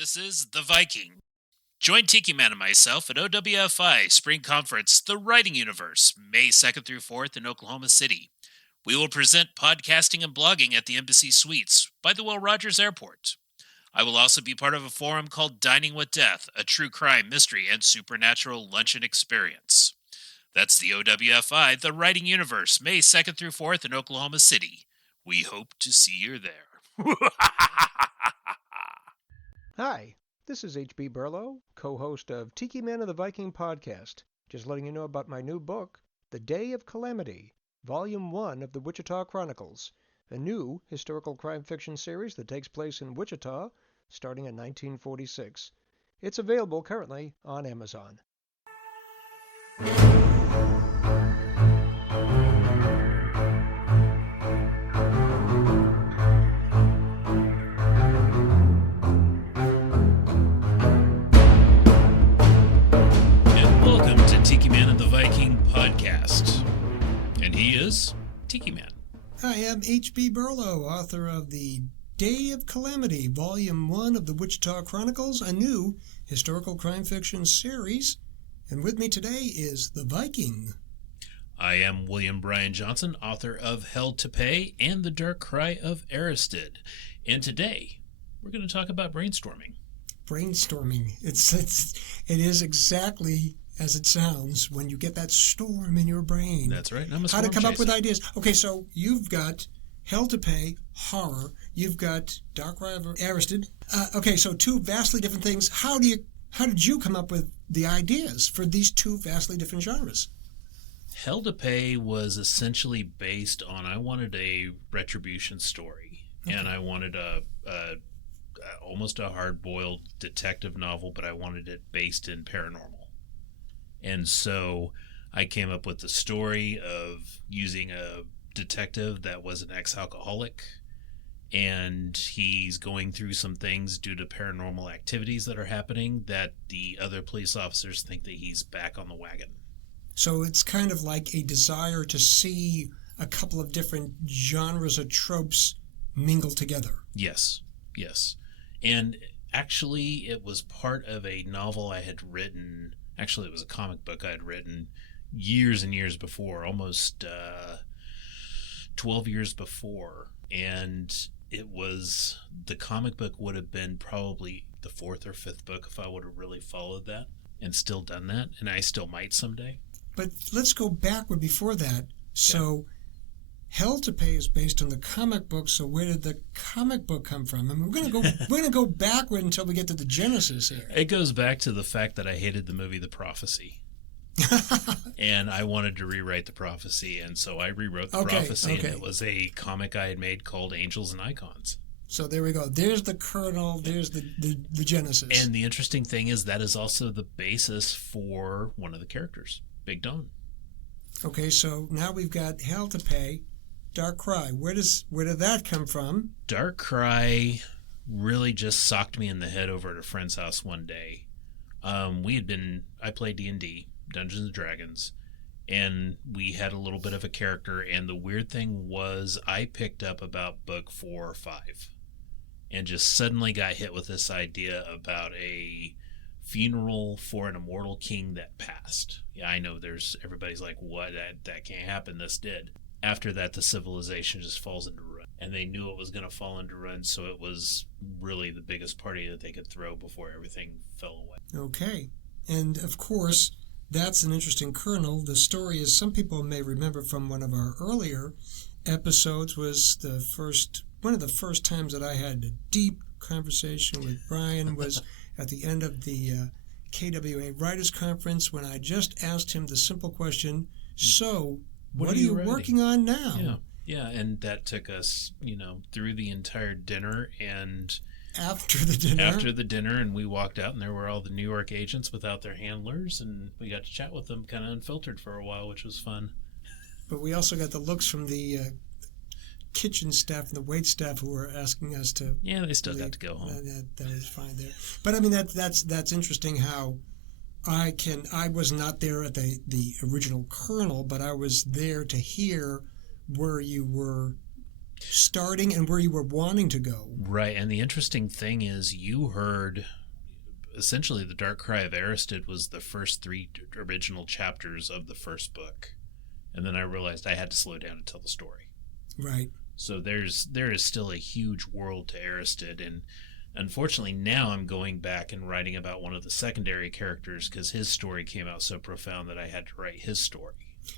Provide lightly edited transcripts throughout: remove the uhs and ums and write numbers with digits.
This is The Viking. Join Tiki Man and myself at OWFI Spring Conference, The Writing Universe, May 2nd through 4th in Oklahoma City. We will present podcasting and blogging at the Embassy Suites by the Will Rogers Airport. I will also be part of a forum called Dining with Death, a true crime, mystery, and supernatural luncheon experience. That's the OWFI, The Writing Universe, May 2nd through 4th in Oklahoma City. We hope to see you there. Hi, this is H.B. Burlow, co-host of Tiki Man of the Viking podcast. Just letting you know about my new book, The Day of Calamity, Volume 1 of the Wichita Chronicles, a new historical crime fiction series that takes place in Wichita starting in 1946. It's available currently on Amazon. Tiki Man and the Viking podcast. And he is Tiki Man. I am H.B. Burlow, author of The Day of Calamity, Volume 1 of the Wichita Chronicles, a new historical crime fiction series. And with me today is The Viking. I am William Bryan Johnson, author of Hell to Pay and The Dark Cry of Aristid. And today, we're going to talk about brainstorming. Brainstorming. It is exactly as it sounds when you get that storm in your brain. That's right. How to come up with ideas. Okay, so you've got Hell to Pay, horror. You've got Dark Cry of Aristid. Okay, so two vastly different things. How did you come up with the ideas for these two vastly different genres? Hell to Pay was essentially based on, I wanted a retribution story. Okay. And I wanted almost a hard-boiled detective novel, but I wanted it based in paranormal. And so I came up with the story of using a detective that was an ex-alcoholic, and he's going through some things due to paranormal activities that are happening that the other police officers think that he's back on the wagon. So it's kind of like a desire to see a couple of different genres or tropes mingle together. Yes. And actually, it was part of a novel I had written. Actually, it was a comic book I had written years and years before, almost 12 years before. And the comic book would have been probably the fourth or fifth book if I would have really followed that and still done that. And I still might someday. But let's go backward before that. So Hell to Pay is based on the comic book. So where did the comic book come from? I mean, we're gonna go backward until we get to the genesis here. It goes back to the fact that I hated the movie The Prophecy, and I wanted to rewrite The Prophecy, and so I rewrote The Prophecy, and it was a comic I had made called Angels and Icons. So there we go. There's the kernel. There's the genesis. And the interesting thing is that is also the basis for one of the characters, Big Don. Okay, so now we've got Hell to Pay. Dark Cry. Where did that come from? Dark Cry really just socked me in the head over at a friend's house one day. I played D&D, Dungeons and Dragons, and we had a little bit of a character, and the weird thing was I picked up about book 4 or 5 and just suddenly got hit with this idea about a funeral for an immortal king that passed. Yeah, I know everybody's like, what? That can't happen. This did. After that, the civilization just falls into ruin. And they knew it was going to fall into ruin, so it was really the biggest party that they could throw before everything fell away. Okay. And, of course, that's an interesting kernel. The story, as some people may remember from one of our earlier episodes, was one of the first times that I had a deep conversation with Brian was at the end of the KWA Writers Conference when I just asked him the simple question, so what are you working on now? Yeah, and that took us, through the entire dinner and after the dinner, and we walked out and there were all the New York agents without their handlers, and we got to chat with them kind of unfiltered for a while, which was fun. But we also got the looks from the kitchen staff and the wait staff who were asking us to. Yeah, they still got to go home. That was fine there. But I mean that's interesting how I was not there at the original kernel, but I was there to hear where you were starting and where you were wanting to go. Right, and the interesting thing is you heard essentially The Dark Cry of Aristid was the first 3 original chapters of the first book. And then I realized I had to slow down and tell the story. Right. So there is still a huge world to Aristid, and unfortunately now I'm going back and writing about one of the secondary characters because his story came out so profound that I had to write his story.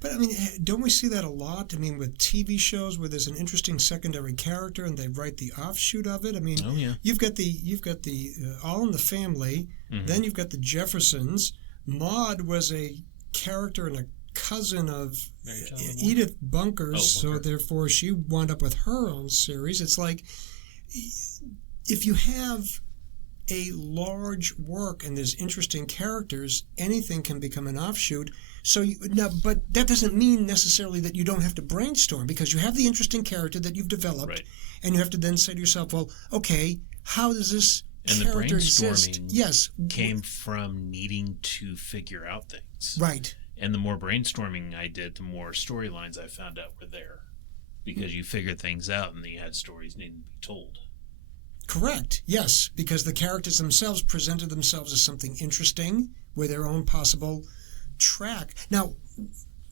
But I mean, don't we see that a lot? I mean, with TV shows where there's an interesting secondary character and they write the offshoot of it. I mean, oh, yeah. you've got the All in the Family. Mm-hmm. Then you've got the Jeffersons. Maude was a character and a cousin of Edith Bunker's, so therefore she wound up with her own series. It's like if you have a large work and there's interesting characters, anything can become an offshoot. But that doesn't mean necessarily that you don't have to brainstorm, because you have the interesting character that you've developed, right, and you have to then say to yourself, well, okay, how does this character exist? Yes, came from needing to figure out things. Right. And the more brainstorming I did, the more storylines I found out were there, because you figured things out and then you had stories needing to be told. Correct. Yes, because the characters themselves presented themselves as something interesting with their own possible track. Now,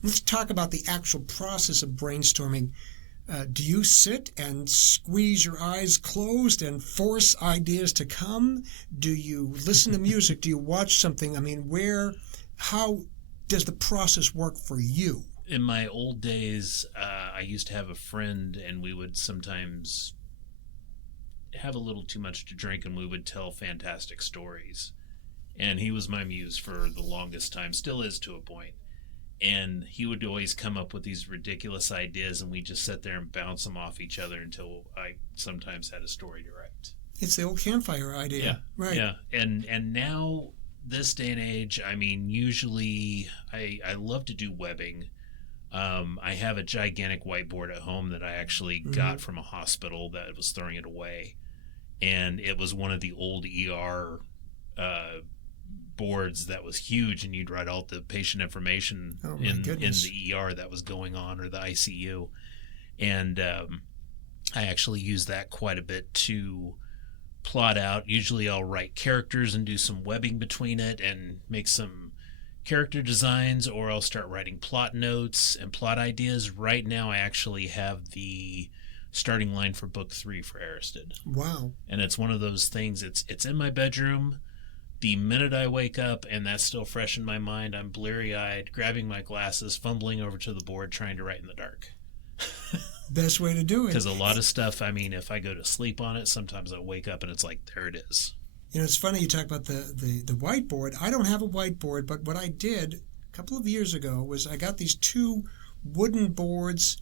let's talk about the actual process of brainstorming. Do you sit and squeeze your eyes closed and force ideas to come? Do you listen to music? Do you watch something? I mean, how does the process work for you? In my old days, I used to have a friend, and we would sometimes have a little too much to drink, and we would tell fantastic stories. And he was my muse for the longest time, still is to a point. And he would always come up with these ridiculous ideas, and we just sit there and bounce them off each other until I sometimes had a story to write. It's the old campfire idea. Yeah. Right. Yeah. And now, this day and age, I mean, usually I love to do webbing. I have a gigantic whiteboard at home that I actually got from a hospital that was throwing it away. And it was one of the old ER boards that was huge, and you'd write all the patient information in the ER that was going on, or the ICU. And I actually use that quite a bit to plot out. Usually I'll write characters and do some webbing between it and make some character designs, or I'll start writing plot notes and plot ideas. Right now I actually have the starting line for book 3 for Aristid. Wow. And it's one of those things, it's in my bedroom. The minute I wake up and that's still fresh in my mind, I'm bleary-eyed, grabbing my glasses, fumbling over to the board, trying to write in the dark. Best way to do it. Because a lot of stuff, I mean, if I go to sleep on it, sometimes I wake up and it's like, there it is. You know, it's funny you talk about the whiteboard. I don't have a whiteboard, but what I did a couple of years ago was I got these 2 wooden boards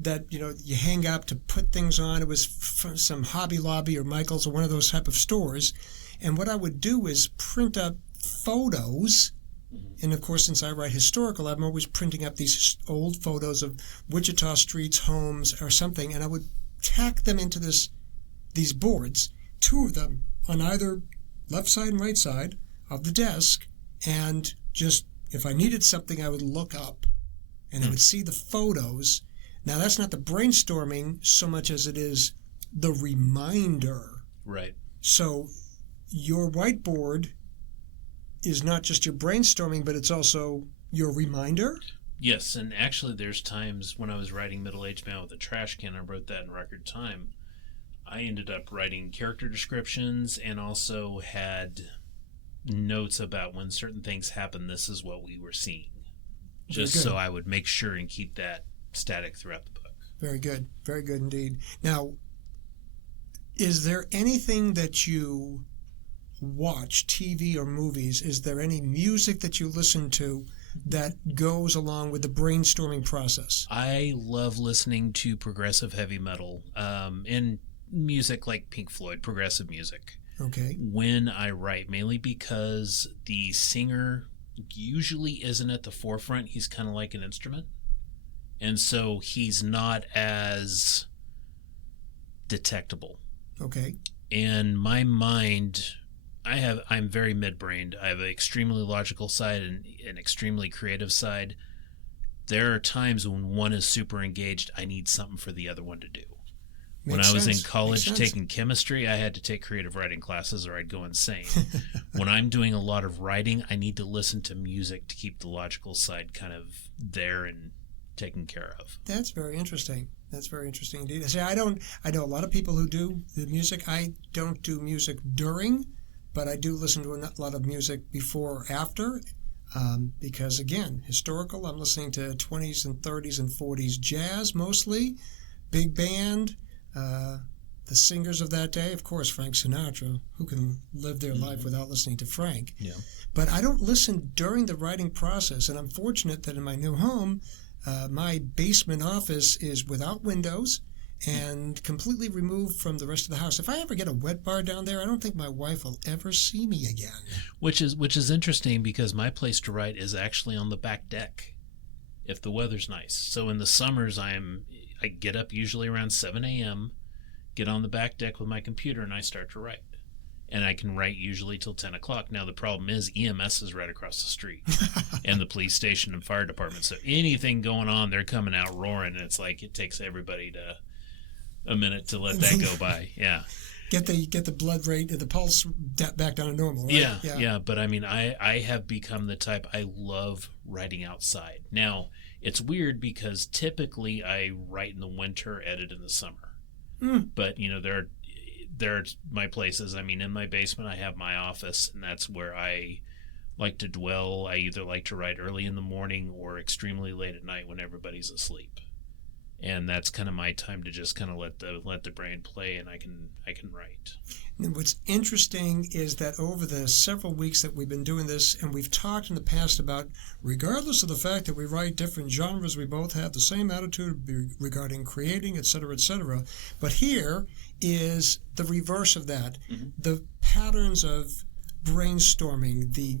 that, you know, you hang up to put things on. It was from some Hobby Lobby or Michael's or one of those type of stores. And what I would do is print up photos. And, of course, since I write historical, I'm always printing up these old photos of Wichita streets, homes, or something. And I would tack them into these boards, 2 of them on either left side and right side of the desk. And just, if I needed something, I would look up and I would see the photos. Now, that's not the brainstorming so much as it is the reminder. Right. So your whiteboard is not just your brainstorming, but it's also your reminder? Yes, and actually there's times when I was writing Middle-Aged Man with a Trash Can, I wrote that in record time. I ended up writing character descriptions and also had notes about when certain things happen, this is what we were seeing. Just so I would make sure and keep that static throughout the book. Very good. Very good indeed. Now, is there anything that you watch, TV or movies, is there any music that you listen to that goes along with the brainstorming process? I love listening to progressive heavy metal and music like Pink Floyd, progressive music. Okay. When I write, mainly because the singer usually isn't at the forefront. He's kind of like an instrument. And so he's not as detectable. Okay. And my mind, I'm very midbrained. I have an extremely logical side and an extremely creative side. There are times when one is super engaged, I need something for the other one to do. When I was in college taking chemistry, I had to take creative writing classes or I'd go insane. When I'm doing a lot of writing, I need to listen to music to keep the logical side kind of there and taken care of. That's very interesting. That's very interesting indeed. See, I know a lot of people who do the music. I don't do music during, but I do listen to a lot of music before or after. Because, again, historical, I'm listening to 20s and 30s and 40s jazz mostly, big band, the singers of that day, of course, Frank Sinatra. Who can live their life without listening to Frank? Yeah. But I don't listen during the writing process, and I'm fortunate that in my new home, my basement office is without windows and completely removed from the rest of the house. If I ever get a wet bar down there, I don't think my wife will ever see me again. Which is interesting because my place to write is actually on the back deck if the weather's nice. So in the summers, I get up usually around 7 a.m., get on the back deck with my computer, and I start to write. And I can write usually till 10 o'clock. Now, the problem is EMS is right across the street and the police station and fire department. So anything going on, they're coming out roaring. And it's like it takes everybody a minute to let that go by. Yeah. Get the blood rate, the pulse back down to normal, right? Yeah. But I mean, I have become the type, I love writing outside. Now, it's weird because typically I write in the winter, edit in the summer. But, there are my places. I mean, in my basement, I have my office, and that's where I like to dwell. I either like to write early in the morning or extremely late at night when everybody's asleep. And that's kind of my time to just kind of let the brain play, and I can write. And what's interesting is that over the several weeks that we've been doing this, and we've talked in the past about, regardless of the fact that we write different genres, we both have the same attitude regarding creating, et cetera, et cetera. But here is the reverse of that. Mm-hmm. The patterns of brainstorming, the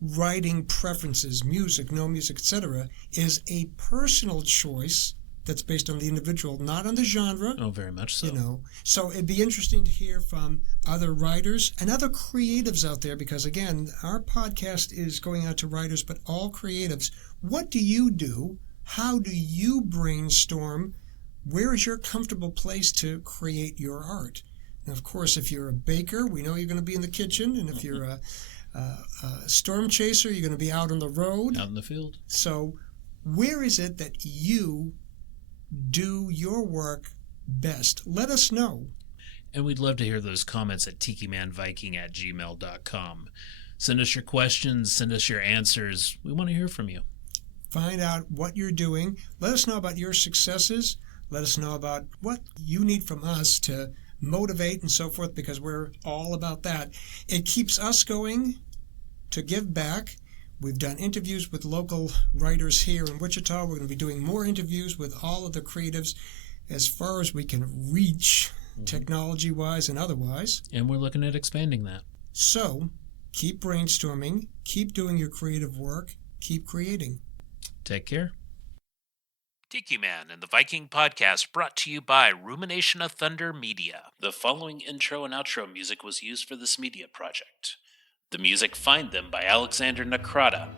writing preferences, music, no music, et cetera, is a personal choice that's based on the individual, not on the genre. Oh, very much so. So it'd be interesting to hear from other writers and other creatives out there, because, again, our podcast is going out to writers, but all creatives. What do you do? How do you brainstorm? Where is your comfortable place to create your art? And, of course, if you're a baker, we know you're going to be in the kitchen, and if you're a storm chaser, you're going to be out on the road. Out in the field. So where is it that you do your work best? Let us know. And we'd love to hear those comments at tikimanviking@gmail.com. Send us your questions, send us your answers. We want to hear from you. Find out what you're doing. Let us know about your successes. Let us know about what you need from us to motivate and so forth, because we're all about that. It keeps us going to give back. We've done interviews with local writers here in Wichita. We're going to be doing more interviews with all of the creatives as far as we can reach, technology-wise and otherwise. And we're looking at expanding that. So keep brainstorming, keep doing your creative work, keep creating. Take care. Tiki Man and the Viking Podcast, brought to you by Rumination of Thunder Media. The following intro and outro music was used for this media project. The music Find Them by Alexander Nakrata.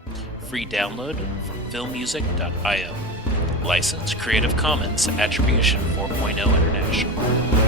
Free download from filmmusic.io. License Creative Commons Attribution 4.0 International.